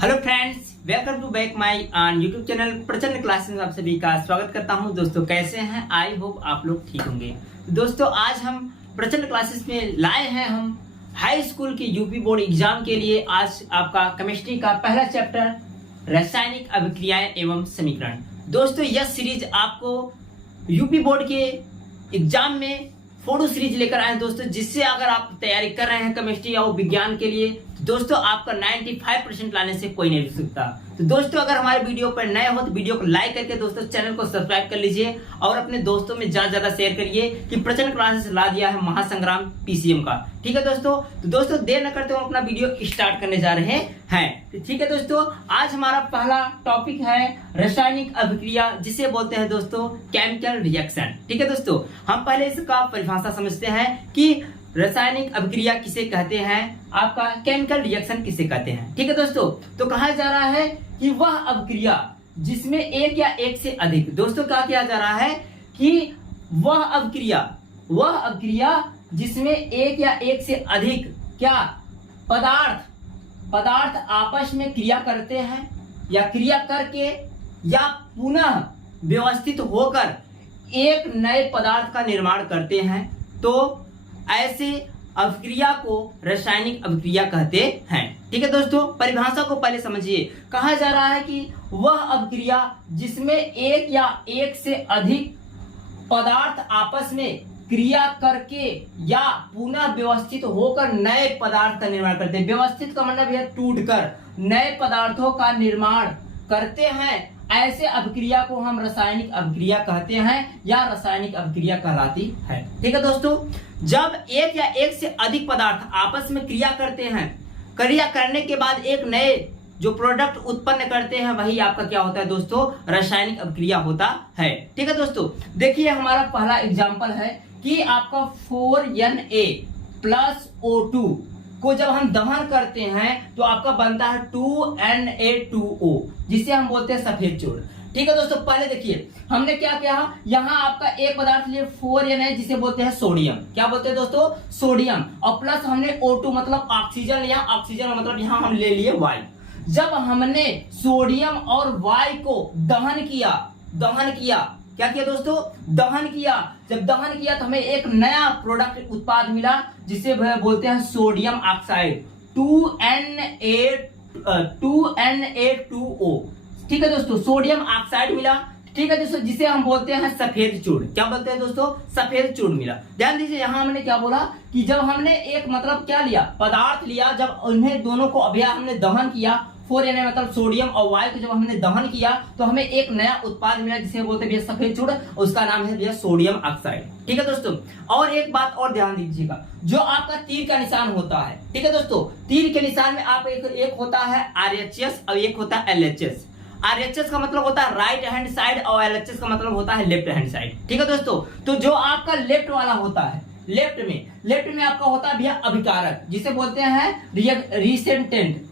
Hello friends, welcome to back my YouTube channel Prachand classes में आप सभी का स्वागत करता हूं। दोस्तों कैसे हैं? आई होप आप लोग ठीक होंगे। दोस्तों आज हम प्रचंड क्लासेस में लाए हैं हम हाई स्कूल के यूपी बोर्ड एग्जाम के लिए। आज आपका केमिस्ट्री का पहला चैप्टर रासायनिक अभिक्रियाएं एवं समीकरण। दोस्तों यह सीरीज आपको यूपी बोर्ड के एग्जाम में फोटो सीरीज लेकर आए दोस्तों, जिससे अगर आप तैयारी कर रहे हैं केमिस्ट्री या विज्ञान के लिए तो दोस्तों आपका 95% लाने से कोई नहीं रुक सकता। तो दोस्तों अगर हमारे वीडियो पर नए हो तो वीडियो को लाइक करके दोस्तों चैनल को सब्सक्राइब कर लीजिए और अपने दोस्तों में ज्यादा शेयर करिए कि प्रचंड क्लासेस ला दिया है महासंग्राम पीसीएम का। ठीक है दोस्तों, तो दोस्तों देर न करते हुए अपना वीडियो स्टार्ट करने जा रहे हैं। तो ठीक है दोस्तों, आज हमारा पहला टॉपिक है रासायनिक अभिक्रिया, जिसे बोलते हैं दोस्तों केमिकल रिएक्शन। ठीक है दोस्तों, हम पहले इसका परिभाषा समझते हैं कि रासायनिक अभिक्रिया किसे कहते हैं, आपका केमिकल रिएक्शन किसे कहते हैं। ठीक है दोस्तों, तो कहा जा रहा है कि वह अभिक्रिया जिसमें एक या एक से अधिक, दोस्तों क्या किया जा रहा है कि वह अभिक्रिया जिसमें एक या एक से अधिक क्या पदार्थ आपस में क्रिया करते हैं या क्रिया करके या पुनः व्यवस्थित होकर एक नए पदार्थ का निर्माण करते हैं, तो ऐसे अभिक्रिया को रासायनिक अभिक्रिया कहते हैं। ठीक है दोस्तों, परिभाषा को पहले समझिए। कहा जा रहा है कि वह अभिक्रिया जिसमें एक या एक से अधिक पदार्थ आपस में क्रिया करके या पुनः व्यवस्थित होकर नए पदार्थ का निर्माण करते हैं। व्यवस्थित का मतलब यह टूटकर नए पदार्थों का निर्माण करते हैं, ऐसे अभिक्रिया को हम रासायनिक अभिक्रिया कहते हैं या रासायनिक अभिक्रिया कहलाती है। ठीक है दोस्तों, जब एक या एक से अधिक पदार्थ आपस में क्रिया करते हैं, क्रिया करने के बाद एक नए जो प्रोडक्ट उत्पन्न करते हैं, वही आपका क्या होता है दोस्तों, रासायनिक अभिक्रिया होता है। ठीक है दोस्तों, देखिए हमारा पहला एग्जांपल है कि आपका 4Na प्लस O2 को जब हम दहन करते हैं तो आपका बनता है 2Na2O, जिसे हम बोलते हैं सफेद चूर्ण। ठीक है दोस्तों, पहले देखिए हमने क्या किया, यहाँ आपका एक पदार्थ लिए 4Na जिसे बोलते हैं सोडियम। क्या बोलते हैं दोस्तों, सोडियम, और प्लस हमने O2 मतलब ऑक्सीजन लिया। ऑक्सीजन मतलब यहाँ हम ले लिए वायु। जब हमने सोडियम और वायु को दहन किया, क्या किया दोस्तों, दहन किया। जब दहन किया तो हमें एक नया प्रोडक्ट उत्पाद मिला, जिसे बोलते हैं सोडियम ऑक्साइड 2Na2O। ठीक है दोस्तों, सोडियम ऑक्साइड मिला। ठीक है दोस्तों, जिसे हम बोलते हैं सफेद चूर्ण। क्या बोलते हैं दोस्तों, सफेद चूर्ण मिला। ध्यान दीजिए, यहाँ हमने क्या बोला कि जब हमने एक मतलब क्या लिया, पदार्थ लिया, जब उन्हें दोनों को अभ्या हमने दहन किया, 4Na मतलब सोडियम और वायु को जब हमने दहन किया तो हमें एक नया उत्पाद मिला, जिसे बोलते हैं सफेद चूर्ण, उसका नाम है भैया सोडियम ऑक्साइड। ठीक है दोस्तों, और एक बात और ध्यान दीजिएगा, जो आपका तीर का निशान होता है, ठीक है दोस्तों, तीर के निशान में आप एक होता है RHS और एक होता है LHS। RHS का मतलब होता है राइट हैंड साइड और LHS का मतलब होता है लेफ्ट हैंड साइड। ठीक है दोस्तों, तो जो आपका लेफ्ट वाला होता है, लेफ्ट में आपका होता है भैया अभिकारक, जिसे बोलते हैं रिसेंटेंट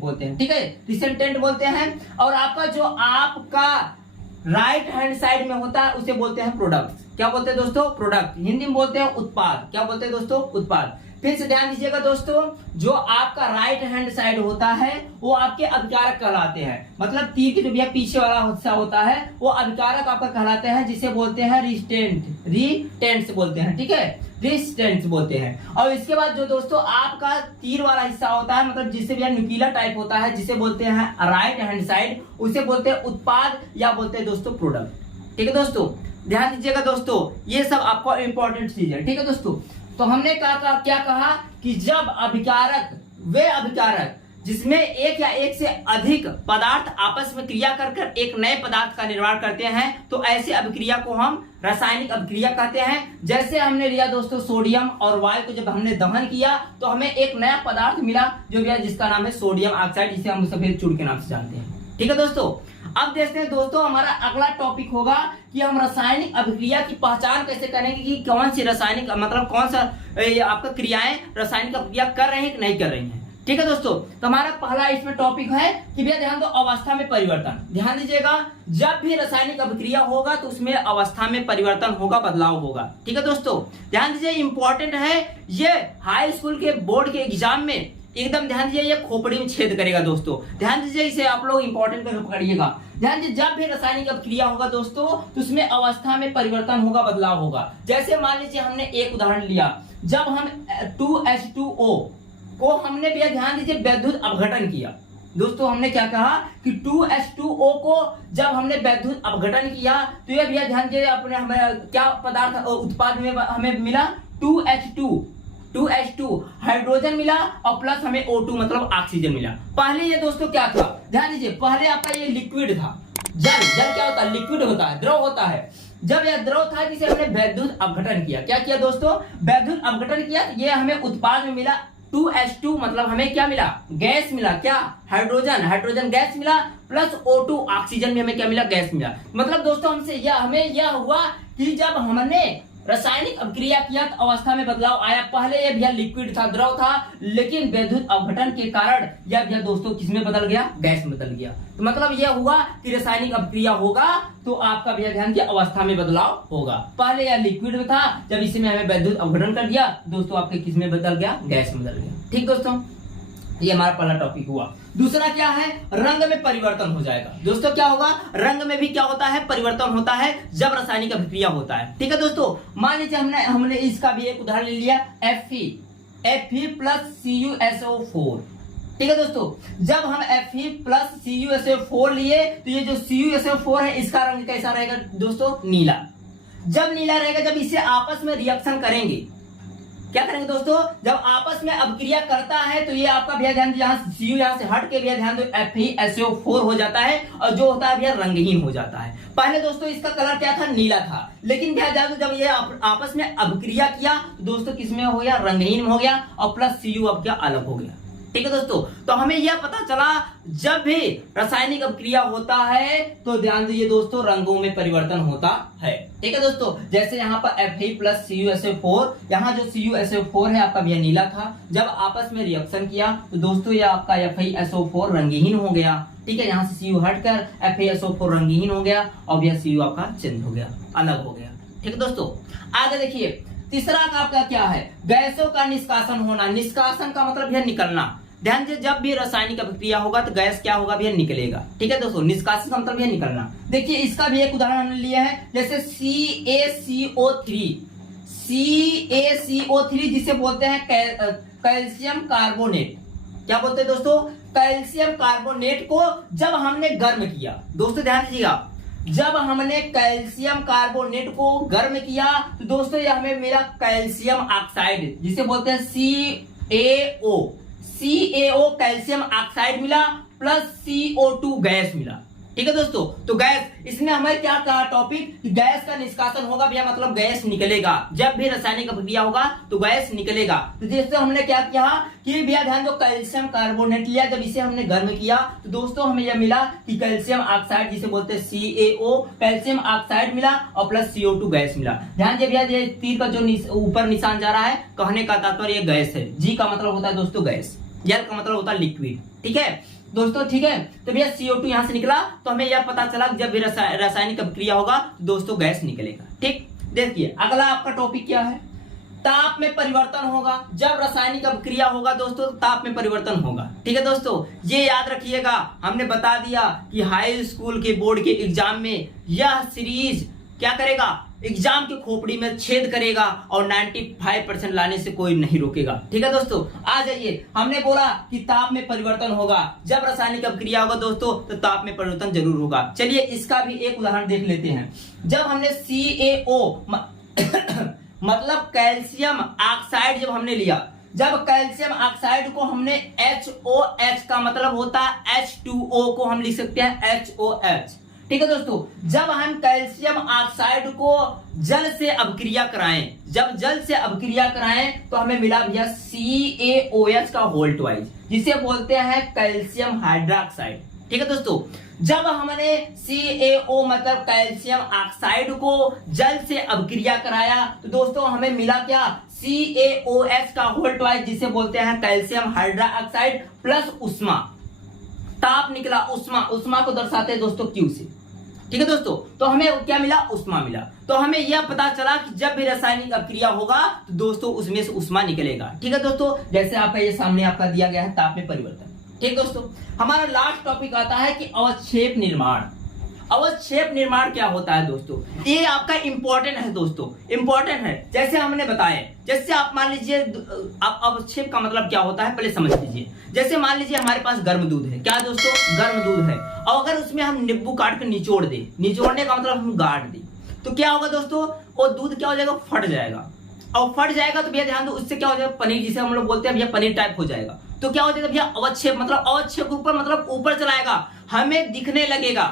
बोलते हैं। ठीक है, रिसेंटेंट बोलते हैं। और आपका जो आपका राइट हैंड साइड में होता है उसे बोलते हैं प्रोडक्ट। क्या बोलते हैं दोस्तों, प्रोडक्ट। हिंदी में बोलते हैं उत्पाद। क्या बोलते हैं दोस्तों, उत्पाद। फिर से ध्यान दीजिएगा दोस्तों, जो आपका राइट हैंड साइड होता है वो आपके अभिकारक कहलाते हैं। मतलब तीर के जो भैया पीछे वाला हिस्सा होता है वो अभिकारक आपका कहलाते हैं, जिसे बोलते हैं रिस्टेंट्स बोलते हैं। ठीक है, रिस्टेंट्स बोलते हैं। और इसके बाद जो दोस्तों आपका तीर वाला हिस्सा होता है, मतलब जिससे भैया न्यूक्लियर टाइप होता है, जिसे बोलते हैं राइट हैंड साइड, उसे बोलते हैं उत्पाद या बोलते हैं दोस्तों प्रोडक्ट। ठीक है दोस्तों, ध्यान दीजिएगा दोस्तों, ये सब आपका इंपॉर्टेंट चीज है। ठीक है दोस्तों, तो हमने क्या कहा कि जब वे अभिकारक जिसमें एक या एक से अधिक पदार्थ आपस में क्रिया कर एक नए पदार्थ का निर्माण करते हैं, तो ऐसे अभिक्रिया को हम रासायनिक अभिक्रिया कहते हैं। जैसे हमने लिया दोस्तों सोडियम और वायु को जब हमने दहन किया तो हमें एक नया पदार्थ मिला, जो जिसका नाम है सोडियम ऑक्साइड, जिसे हम सफेद चूर्ण के नाम से जानते हैं। ठीक है दोस्तों, अब देखते हैं दोस्तों हमारा अगला टॉपिक होगा कि हम रासायनिक अभिक्रिया की पहचान कैसे करेंगे कि कौन सी रासायनिक मतलब कौन सा आपका क्रियाएं रासायनिक अभिक्रिया कर रहे हैं कि नहीं कर रही हैं। ठीक है दोस्तों, तो हमारा पहला इसमें टॉपिक है कि भैया ध्यान दो, अवस्था में परिवर्तन। ध्यान दीजिएगा, जब भी रासायनिक अभिक्रिया होगा तो उसमें अवस्था में परिवर्तन होगा, बदलाव होगा। ठीक है दोस्तों, ध्यान दीजिए, इंपॉर्टेंट है ये, हाई स्कूल के बोर्ड के एग्जाम में एकदम ध्यान दीजिए, ये खोपड़ी में छेद करेगा दोस्तों। ध्यान दीजिए, इसे आप लोग इंपॉर्टेंट करके पकड़िएगा। ध्यान दीजिए, जब भी रासायनिक अभिक्रिया होगा दोस्तों तो उसमें अवस्था में परिवर्तन होगा, बदलाव होगा। जैसे मान लीजिए हमने एक उदाहरण लिया, जब हम 2H2O को हमने भी ध्यान दीजिए वैद्युत अपघटन किया दोस्तों। हमने क्या कहा कि 2H2O को जब हमने वैद्युत अपघटन किया तो ये भैया ध्यान दीजिए अपने हमें क्या पदार्थ उत्पाद में हमें मिला 2H2 हाइड्रोजन मिला और प्लस हमें O2 मतलब ऑक्सीजन मिला। पहले ये दोस्तों क्या था, ध्यान दीजिए, पहले आपका ये लिक्विड था। जल क्या होता है, लिक्विड होता है, द्रव होता है। जब यह द्रव था जिसे हमने वैद्युत अपघटन किया, क्या किया दोस्तों, वैद्युत अपघटन किया, ये हमें उत्पाद में मिला 2H2 मतलब हमें क्या मिला, गैस मिला, क्या, हाइड्रोजन गैस मिला, प्लस O2 ऑक्सीजन में हमें क्या मिला, गैस मिला। मतलब दोस्तों हमें यह हुआ कि जब हमने रासायनिक अभिक्रिया किया तो अवस्था में बदलाव आया। पहले यह भैया लिक्विड था, द्रव था, लेकिन वैद्युत अपघटन के कारण यह भैया दोस्तों किसमें बदल गया, गैस में बदल गया। तो मतलब यह हुआ कि रासायनिक अभिक्रिया होगा तो आपका भैया ध्यान दिया अवस्था में बदलाव होगा। पहले यह लिक्विड में था, जब इसी में हमें वैद्युत अपघटन कर दिया दोस्तों आपके किसमें बदल गया, गैस में बदल गया। ठीक दोस्तों, ये हमारा पहला टॉपिक हुआ। दूसरा क्या है, रंग में परिवर्तन हो जाएगा दोस्तों। क्या होगा, रंग में भी क्या होता है, परिवर्तन होता है जब रासायनिक अभिक्रिया होता है। ठीक है दोस्तों, मान लीजिए हमने इसका भी एक उदाहरण ले लिया, Fe प्लस CuSO4। ठीक है दोस्तों, जब हम Fe प्लस CuSO4 लिए तो ये जो CuSO4 है इसका रंग कैसा रहेगा दोस्तों, नीला। जब नीला रहेगा, जब इसे आपस में रिएक्शन करेंगे, क्या करेंगे दोस्तों, जब आपस में अभिक्रिया करता है तो ये आपका भैया ध्यान यहाँ से हट के भैया ध्यान दो FeSO4 हो जाता है और जो होता है भैया रंगहीन हो जाता है। पहले दोस्तों इसका कलर क्या था, नीला था, लेकिन भैया ध्यान दो जब ये आपस में अभिक्रिया किया तो दोस्तों किसमें हो गया, रंगहीन हो गया और प्लस Cu अब क्या अलग हो गया। ठीक है दोस्तों, तो हमें यह पता चला जब भी रासायनिक अभिक्रिया होता है तो ध्यान दीजिए दोस्तों रंगों में परिवर्तन होता है। ठीक है दोस्तों, जैसे यहाँ पर Fe प्लस CuSO4, यहाँ जो CuSO4 है आपका भैया नीला था, जब आपस में रिएक्शन किया तो दोस्तों ये आपका FeSO4 रंगहीन हो गया। ठीक है, यहाँ से Cu हटकर FeSO4 रंगहीन हो गया और भैया Cu आपका चेंज हो गया, अलग हो गया। ठीक है दोस्तों, आगे देखिए तीसरा का आपका क्या है, गैसों का निष्कासन होना। निष्कासन का मतलब भैया निकलना। ध्यान से, जब भी रासायनिक अभिक्रिया होगा तो गैस क्या होगा भैया, निकलेगा। ठीक है दोस्तों, निष्कासन का मतलब भैया निकलना। देखिए इसका भी एक उदाहरण हमने लिया है, जैसे CaCO3 जिसे बोलते हैं कैल्शियम कार्बोनेट। क्या बोलते हैं दोस्तों, कैल्शियम कार्बोनेट को जब हमने गर्म किया, दोस्तों ध्यान दीजिएगा, जब हमने कैल्शियम कार्बोनेट को गर्म किया तो दोस्तों ये हमें मिला कैल्शियम ऑक्साइड, जिसे बोलते हैं CaO कैल्शियम ऑक्साइड मिला प्लस CO2 गैस मिला। ठीक है दोस्तों, तो गैस, इसमें हमें क्या कहा टॉपिक, गैस का निष्कासन होगा भैया, मतलब गैस निकलेगा। जब भी रासायनिक अभिक्रिया होगा तो गैस निकलेगा। तो जैसे हमने क्या किया कि भैया ध्यान दो, कैल्शियम कार्बोनेट लिया, जब इसे हमने गर्म किया तो दोस्तों हमें यह मिला कि कैल्शियम ऑक्साइड जिसे बोलते हैं CaO कैल्शियम ऑक्साइड मिला और प्लस CO2 गैस मिला। ध्यान दीजिए भैया, ये तीर का जो ऊपर निशान जा रहा है, कहने का तात्पर्य गैस है। G का मतलब होता है दोस्तों गैस, L का मतलब होता है लिक्विड। ठीक है दोस्तों, ठीक है, तो भैया CO2 यहां से निकला तो हमें यह पता चला जब भी रासायनिक अभिक्रिया होगा तो दोस्तों गैस निकलेगा। ठीक, देखिए अगला आपका टॉपिक क्या है, ताप में परिवर्तन होगा। जब रासायनिक अभिक्रिया होगा दोस्तों ताप में परिवर्तन होगा। ठीक है दोस्तों, ये याद रखिएगा, हमने बता दिया कि हाई स्कूल के बोर्ड के एग्जाम में यह सीरीज क्या करेगा, एग्जाम की खोपड़ी में छेद करेगा और 95% लाने से कोई नहीं रोकेगा। ठीक है दोस्तों, आ जाइए, हमने बोला कि ताप में परिवर्तन होगा, जब रासायनिक अभिक्रिया होगा दोस्तों तो ताप में परिवर्तन जरूर होगा। चलिए इसका भी एक उदाहरण देख लेते हैं। जब हमने CaO मतलब कैल्शियम ऑक्साइड जब हमने लिया, जब कैल्शियम ऑक्साइड को हमने HOH का मतलब होता है H2O को हम लिख सकते हैं HOH। ठीक है दोस्तों, जब हम कैल्शियम ऑक्साइड को जल से अभिक्रिया कराएं, जब जल से अभिक्रिया कराएं तो हमें मिला भैया CaOH का होल ट्वाइस, जिसे बोलते हैं कैल्शियम हाइड्रोक्साइड। ठीक है दोस्तों, जब हमने CaO मतलब कैल्शियम ऑक्साइड को जल से अभिक्रिया कराया तो दोस्तों हमें मिला क्या, CaOH का होल ट्वाइस, जिसे बोलते हैं कैल्शियम हाइड्रोक्साइड प्लस उष्मा। ताप निकला, उष्मा को दर्शाते हैं दोस्तों Q से। ठीक है दोस्तों। तो हमें क्या मिला, ऊष्मा मिला। तो हमें यह पता चला कि जब भी रासायनिक अभिक्रिया होगा तो दोस्तों उसमें से ऊष्मा निकलेगा। ठीक है दोस्तों, जैसे आपका ये सामने आपका दिया गया है ताप में परिवर्तन। ठीक दोस्तों, हमारा लास्ट टॉपिक आता है कि अवक्षेप निर्माण। अवक्षेप निर्माण क्या होता है दोस्तों, ये आपका इंपॉर्टेंट है दोस्तों, इंपॉर्टेंट है। जैसे हमने बताया, जैसे आप मान लीजिए, आप अवक्षेप का मतलब क्या होता है पहले समझ लीजिए। जैसे मान लीजिए हमारे पास गर्म दूध है, क्या दोस्तों, गर्म दूध है, और अगर उसमें हम नींबू काट कर निचोड़ दे, निचोड़ने का मतलब हम गाड़ दे, तो क्या होगा दोस्तों, वो दूध क्या हो जाएगा, फट जाएगा। और फट जाएगा तो भैया ध्यान दो, उससे क्या हो जाएगा, पनीर जिसे हम लोग बोलते हैं भैया, पनीर टाइप हो जाएगा। तो क्या हो जाएगा भैया, अवक्षेप, मतलब अवक्षेप ऊपर, मतलब ऊपर चलाएगा, हमें दिखने लगेगा।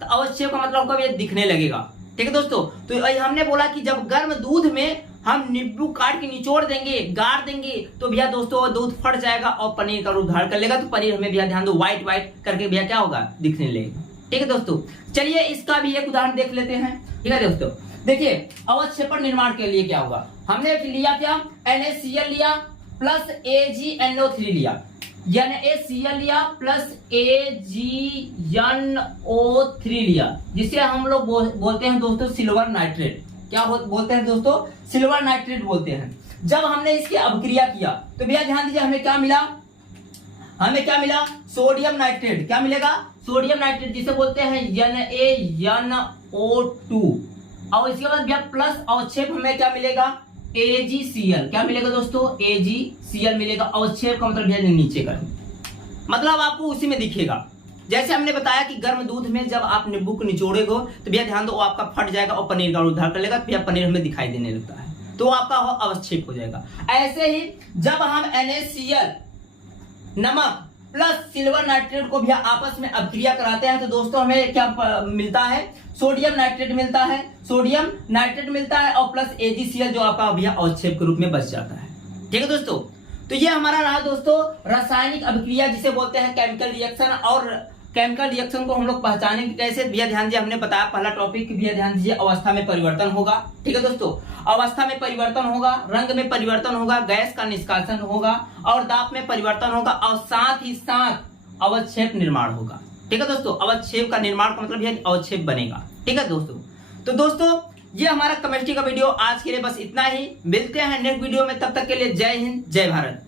तो अवक्षेप का मतलब होगा भैया दिखने लगेगा। ठीक है दोस्तों, तो हमने बोला कि जब गर्म दूध में हम नींबू काट के निचोड़ देंगे, गाड़ देंगे, तो भैया दोस्तों दूध फट जाएगा और पनीर का रूप धारण कर लेगा। तो पनीर हमें भैया ध्यान दो व्हाइट व्हाइट करके भैया क्या होगा, दिखने लगेगा। ठीक है दोस्तों, चलिए इसका भी एक उदाहरण देख लेते हैं। ठीक है दोस्तों, देखिए अवक्षेपण निर्माण के लिए क्या होगा, हमने लिया क्या, NaCl लिया प्लस AgNO3 लिया, NaCl लिया प्लस AgNO3 लिया, जिसे हम लोग बोलते हैं दोस्तों सिल्वर नाइट्रेट। क्या बोलते हैं दोस्तों, सिल्वर नाइट्रेट बोलते हैं। जब हमने इसकी अभिक्रिया किया तो भैया ध्यान दीजिए, हमें क्या मिला, हमें क्या मिला, सोडियम नाइट्रेट। क्या मिलेगा, सोडियम नाइट्रेट, जिसे बोलते हैं NaNO2। और इसके बाद भैया प्लस अवक्षेप हमें क्या मिलेगा, AgCl। क्या मिलेगा दोस्तों, AgCl मिलेगा। अवक्षेप का मतलब भैया नीचे का, मतलब आपको उसी में दिखेगा। जैसे हमने बताया कि गर्म दूध में जब आप नींबू को निचोड़ेगे तो भैया ध्यान दो, वो आपका फट जाएगा और पनीर का उद्धार कर लेगा, तो भैया पनीर हमें दिखाई देने लगता है, तो आपका अवक्षेप हो जाएगा। ऐसे ही जब हम NaCl नमक प्लस सिल्वर नाइट्रेट को भैया आपस में अभिक्रिया कराते हैं तो दोस्तों हमें क्या मिलता है, सोडियम नाइट्रेट मिलता है, सोडियम नाइट्रेट मिलता है, और प्लस AgCl जो आपका भैया अवक्षेप के रूप में बच जाता है। ठीक है दोस्तों, तो ये हमारा रहा दोस्तों रासायनिक अभिक्रिया, जिसे बोलते हैं केमिकल रिएक्शन। और केमिकल रिएक्शन को हम लोग पहचानेंगे कैसे, भैया ध्यान दीजिए, हमने बताया पहला टॉपिक, भैया ध्यान दीजिए, अवस्था में परिवर्तन होगा। ठीक है दोस्तों, अवस्था में परिवर्तन होगा, रंग में परिवर्तन होगा, गैस का निष्कासन होगा, और दाब में परिवर्तन होगा, और साथ ही साथ अवक्षेप निर्माण होगा। ठीक है दोस्तों, अवक्षेप का निर्माण का मतलब यह अवक्षेप बनेगा। ठीक है दोस्तों, तो दोस्तों ये हमारा केमिस्ट्री का वीडियो आज के लिए बस इतना ही। मिलते हैं नेक्स्ट वीडियो में, तब तक के लिए जय हिंद, जय भारत।